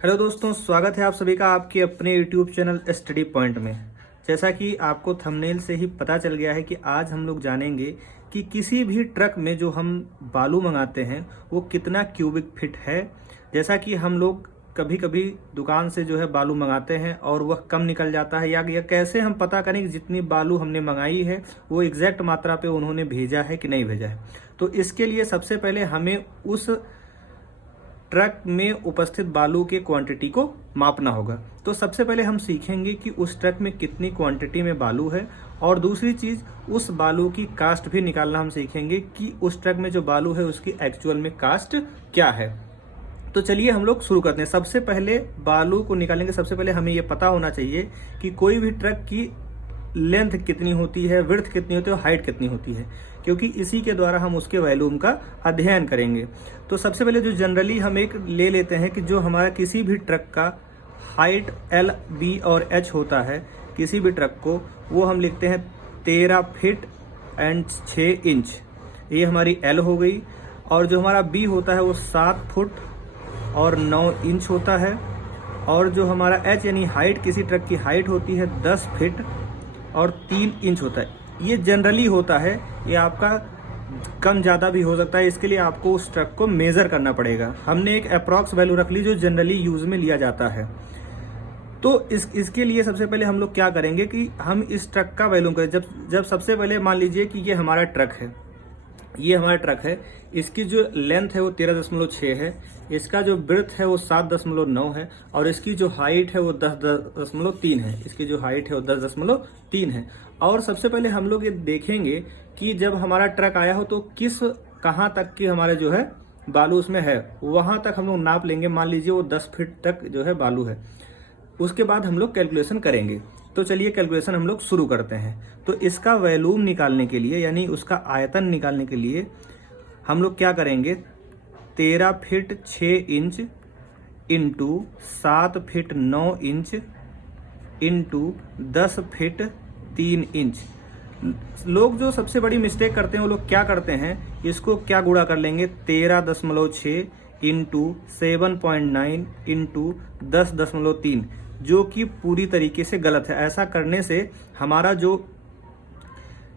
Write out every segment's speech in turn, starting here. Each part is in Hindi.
हेलो दोस्तों, स्वागत है आप सभी का आपके अपने YouTube चैनल स्टडी पॉइंट में। जैसा कि आपको थंबनेल से ही पता चल गया है कि आज हम लोग जानेंगे कि किसी भी ट्रक में जो हम बालू मंगाते हैं वो कितना क्यूबिक फिट है। जैसा कि हम लोग कभी कभी दुकान से जो है बालू मंगाते हैं और वह कम निकल जाता है, या कैसे हम पता करें कि जितनी बालू हमने मंगाई है वो एग्जैक्ट मात्रा पे उन्होंने भेजा है कि नहीं भेजा है। तो इसके लिए सबसे पहले हमें उस ट्रक में उपस्थित बालू के क्वांटिटी को मापना होगा। तो सबसे पहले हम सीखेंगे कि उस ट्रक में कितनी क्वांटिटी में बालू है, और दूसरी चीज उस बालू की कास्ट भी निकालना हम सीखेंगे कि उस ट्रक में जो बालू है उसकी एक्चुअल में कास्ट क्या है। तो चलिए हम लोग शुरू करते हैं। सबसे पहले बालू को निकालेंगे। सबसे पहले हमें यह पता होना चाहिए कि कोई भी ट्रक की लेंथ कितनी होती है, विड्थ कितनी होती है और हाइट कितनी होती है, क्योंकि इसी के द्वारा हम उसके वॉल्यूम का अध्ययन करेंगे। तो सबसे पहले जो जनरली हम एक ले लेते हैं कि जो हमारा किसी भी ट्रक का हाइट L, B और H होता है, किसी भी ट्रक को वो हम लिखते हैं 13 फीट एंड 6 इंच। ये हमारी L हो गई। और जो हमारा B होता है वो 7 फुट और 9 इंच होता है। और जो हमारा H यानी हाइट, किसी ट्रक की हाइट होती है 10 फीट और 3 इंच होता है। ये जनरली होता है, ये आपका कम ज़्यादा भी हो सकता है। इसके लिए आपको उस ट्रक को मेज़र करना पड़ेगा। हमने एक अप्रॉक्स वैल्यू रख ली जो जनरली यूज़ में लिया जाता है। तो इसके लिए सबसे पहले हम लोग क्या करेंगे कि हम इस ट्रक का वैल्यू करें। जब सबसे पहले मान लीजिए कि ये हमारा ट्रक है, ये हमारा ट्रक है। इसकी जो लेंथ है वो 13.6 है, इसका जो ब्रेथ है वो 7.9 है, और इसकी जो हाइट है वो 10.3 है। इसकी जो हाइट है वो 10.3 है। और सबसे पहले हम लोग ये देखेंगे कि जब हमारा ट्रक आया हो तो कहाँ तक की हमारे जो है बालू उसमें है, वहां तक हम लोग नाप लेंगे। मान लीजिए वो 10 फीट तक जो है बालू है। उसके बाद हम लोग कैलकुलेशन करेंगे। तो चलिए कैलकुलेशन हम लोग शुरू करते हैं। तो इसका वॉल्यूम निकालने के लिए, यानी उसका आयतन निकालने के लिए हम लोग क्या करेंगे, 13 feet 6 inch into 7 feet 9 inch into 10 feet 3 inch. लोग जो सबसे बड़ी मिस्टेक करते हैं वो लोग क्या करते हैं, इसको क्या गुणा कर लेंगे, 13.6 इंटू 7.9 इंटू 10.3, जो कि पूरी तरीके से गलत है। ऐसा करने से हमारा जो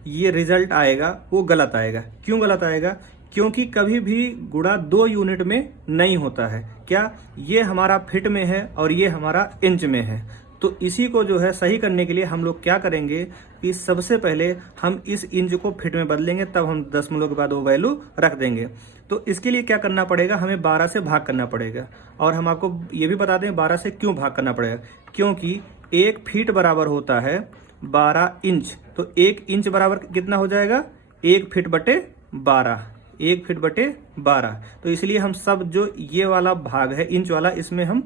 ये रिजल्ट आएगा वो गलत आएगा। क्यों गलत आएगा? क्योंकि कभी भी गुणा 2 यूनिट में नहीं होता है। क्या ये हमारा फिट में है और ये हमारा इंच में है। तो इसी को जो है सही करने के लिए हम लोग क्या करेंगे कि सबसे पहले हम इस इंच को फिट में बदलेंगे, तब हम दशमलव के बाद वो वैल्यू रख देंगे। तो इसके लिए क्या करना पड़ेगा, हमें 12 से भाग करना पड़ेगा। और हम आपको ये भी बता दें 12 से क्यों भाग करना पड़ेगा, क्योंकि 1 फीट बराबर होता है 12 इंच। तो 1 इंच बराबर कितना हो जाएगा, 1 फीट बटे 12, 1 फीट बटे 12। तो इसलिए हम सब जो ये वाला भाग है इंच वाला, इसमें हम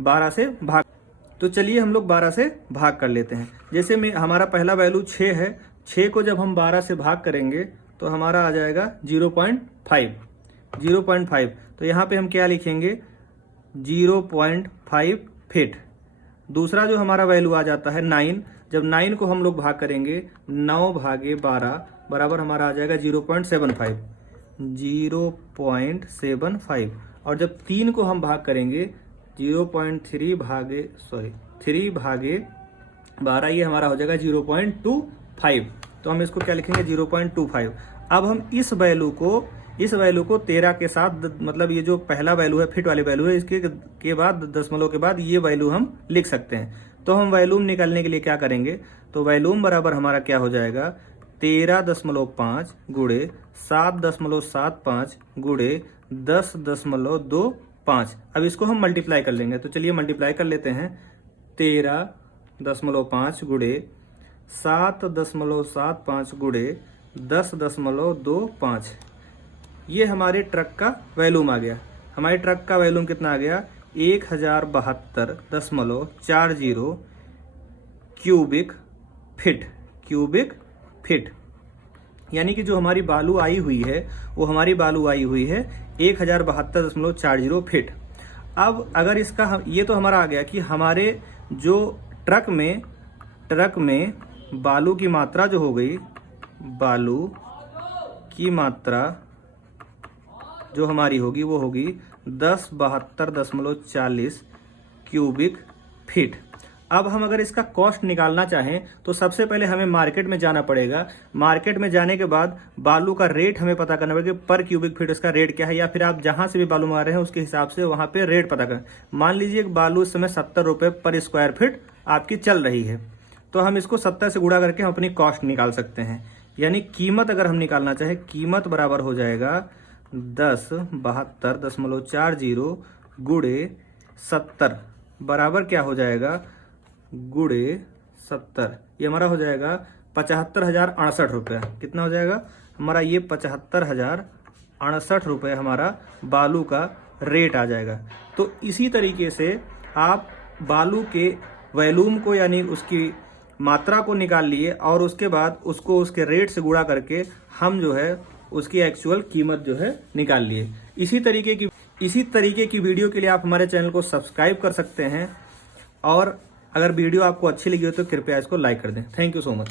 12 से भाग। तो चलिए हम लोग 12 से भाग कर लेते हैं। जैसे में हमारा पहला वैल्यू 6 है, 6 को जब हम 12 से भाग करेंगे तो हमारा आ जाएगा 0.5। तो यहाँ पे हम क्या लिखेंगे, 0.5 फीट। दूसरा जो हमारा वैल्यू आ जाता है 9, जब 9 को हम लोग भाग करेंगे 9 भागे 12 बराबर हमारा आ जाएगा 0.75। और जब 3 को हम भाग करेंगे 3 भागे 12, ये हमारा हो जाएगा 0.25। तो हम इसको क्या लिखेंगे, 0.25। अब हम इस वैल्यू को 13 के साथ, मतलब ये जो पहला वैल्यू है फिट वाली वैल्यू है, इसके के बाद दशमलव के बाद ये वैल्यू हम लिख सकते हैं। तो हम वैल्यूम निकालने के लिए क्या करेंगे, तो वैल्यूम बराबर हमारा क्या हो जाएगा, 13.5 गुणे 7.75 गुणे 10.25। अब इसको हम मल्टीप्लाई कर लेंगे। तो चलिए मल्टीप्लाई कर लेते हैं। 13.5 गुणे 7.75 गुणे 10.25, ये हमारे ट्रक का वैल्यूम आ गया। हमारे ट्रक का वैल्यूम कितना आ गया, 1072.40 क्यूबिक फिट। यानी कि जो हमारी बालू आई हुई है वो हमारी बालू आई हुई है 1072.40 फीट। अब अगर इसका ये तो हमारा आ गया कि हमारे जो ट्रक में बालू की मात्रा जो हो गई, बालू की मात्रा जो हमारी होगी वो होगी 1072.40 क्यूबिक फीट। अब हम अगर इसका कॉस्ट निकालना चाहें तो सबसे पहले हमें मार्केट में जाना पड़ेगा। मार्केट में जाने के बाद बालू का रेट हमें पता करना पड़ेगा कि पर क्यूबिक फीट उसका रेट क्या है, या फिर आप जहां से भी बालू मंगा रहे हैं उसके हिसाब से वहां पे रेट पता करें। मान लीजिए बालू इस समय 70 रुपये पर स्क्वायर फीट आपकी चल रही है, तो हम इसको 70 से गुणा करके हम अपनी कॉस्ट निकाल सकते हैं। यानी कीमत अगर हम निकालना चाहें, कीमत बराबर हो जाएगा 1072.40 गुणे 70 बराबर क्या हो जाएगा, गुणे 70, ये हमारा हो जाएगा 75,068 रुपये। कितना हो जाएगा हमारा, ये 75,068 रुपये हमारा बालू का रेट आ जाएगा। तो इसी तरीके से आप बालू के वॉल्यूम को यानी उसकी मात्रा को निकाल लिए और उसके बाद उसको उसके रेट से गुणा करके हम जो है उसकी एक्चुअल कीमत जो है निकाल लिए। इसी तरीके की वीडियो के लिए आप हमारे चैनल को सब्सक्राइब कर सकते हैं, और अगर वीडियो आपको अच्छी लगी हो तो कृपया इसको लाइक कर दें। Thank you so much.